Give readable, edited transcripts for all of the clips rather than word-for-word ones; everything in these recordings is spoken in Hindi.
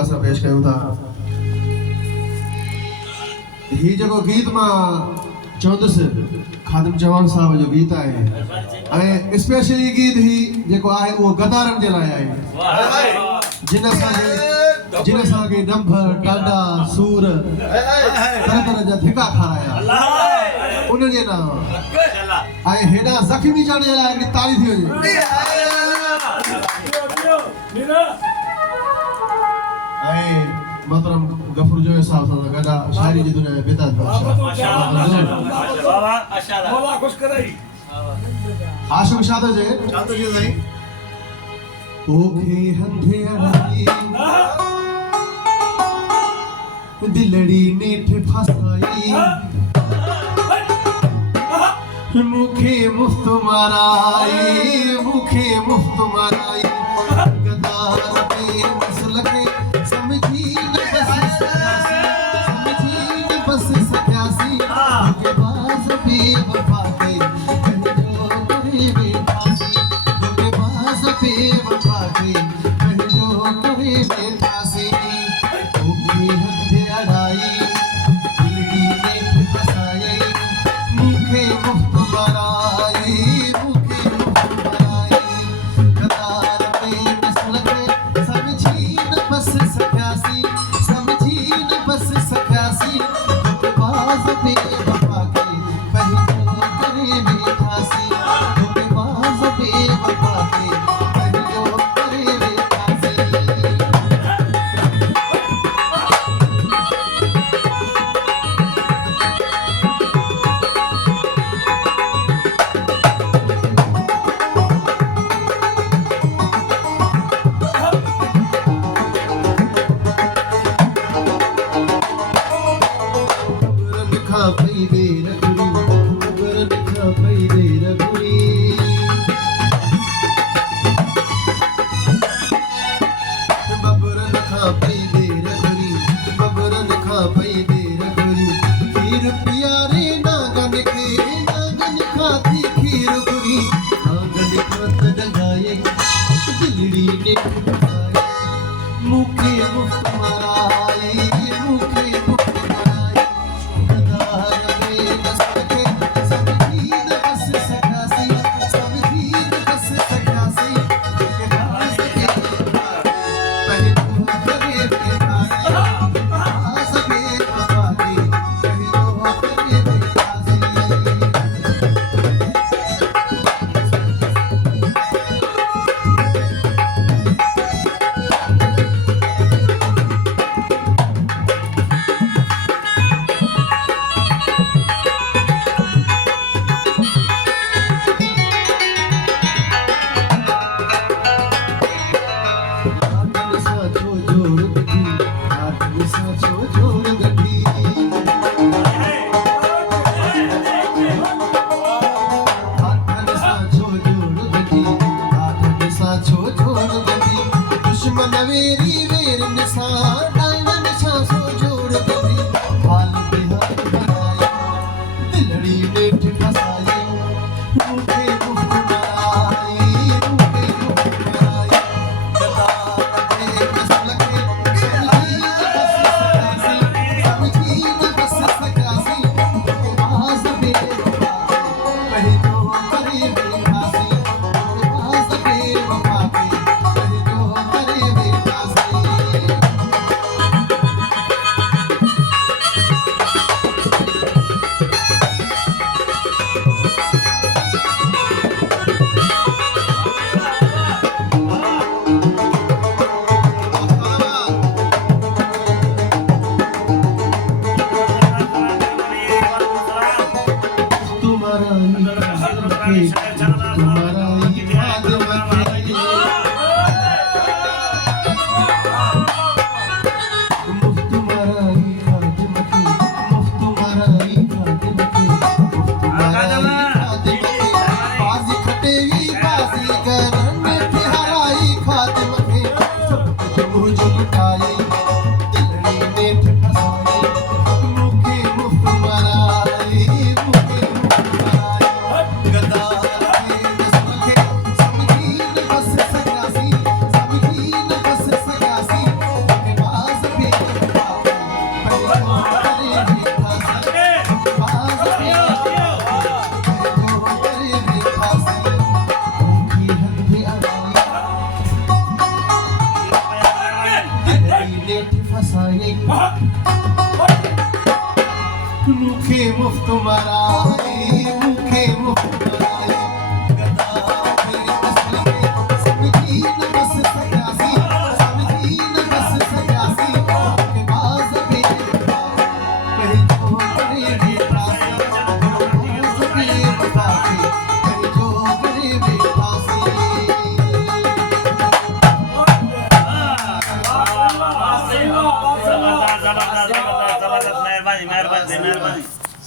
असां पेश कयूं था। ही जेको गीत मां चवंदुसि ख़ादिम जवान साहब जो गीत आहे ऐं स्पेशली गीत ही जेको आहे उहो गदारनि जे लाइ आहे जिन असांखे डंभ टांडा सूर तरह तरह जा धिका खाराया उन जे नाम ऐं हेॾा ज़ख़्मी चढ़ण जे लाइ हिकिड़ी ताली थी वञे। मोहतरम गफूर जो साहब सां गॾा शायरी जी दुनिया में बिदात आशिक शाद जे साईं ओखे हंधेराई दिलड़ी नेठ फसाई मुखे मुफ्त माराई गदार पे मसल के समझी न बस सत्यासी के पास भी वफा के जो करे बेठासी के पास भी वफा के जो करे बेठासी ओके हथे अड़ाई दिलड़ी ने फसाई मुखे मुफ्त मराई गदार पे मसल के समझी न बस सत्यासी मुखे मुफ्त मराई गदार पे मसल के समझी न बस सत्यासी के पास के पहले तो करे बेठासी पास के वफा के पहले तो करे बेठासी। फसाई मुखे मुफ्त मराई मुखे मुफ्त मराई गद्दाफी नस्ल में समझी न बस सयासी समझी न बस सयासी के बाज भी कहीं जो करे बेफासी बाज भी बताती कहीं जो करे बेफासी जबरदस्त मेहरबानी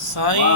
साईं।